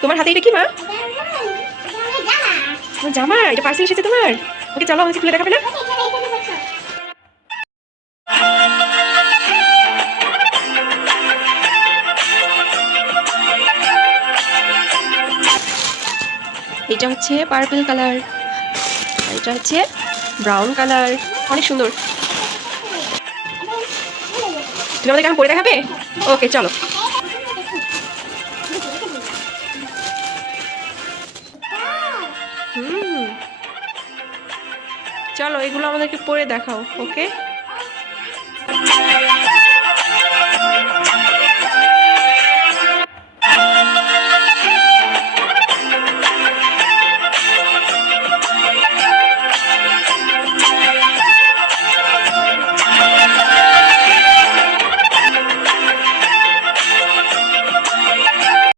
তোমার হাতে এটা কি, মা? জামা এটা পার্সেল এসেছে তোমার? ওকে, চলো, আমাকে খুলে দেখাবে না? এটা হচ্ছে পার্পল কালার এটা হচ্ছে ব্রাউন কালার অনেক সুন্দর। তুমি আমাদের কেমন পরে দেখাবে? ওকে, চলো। চলো এগুলো আমাদেরকে পরে দেখাও ওকে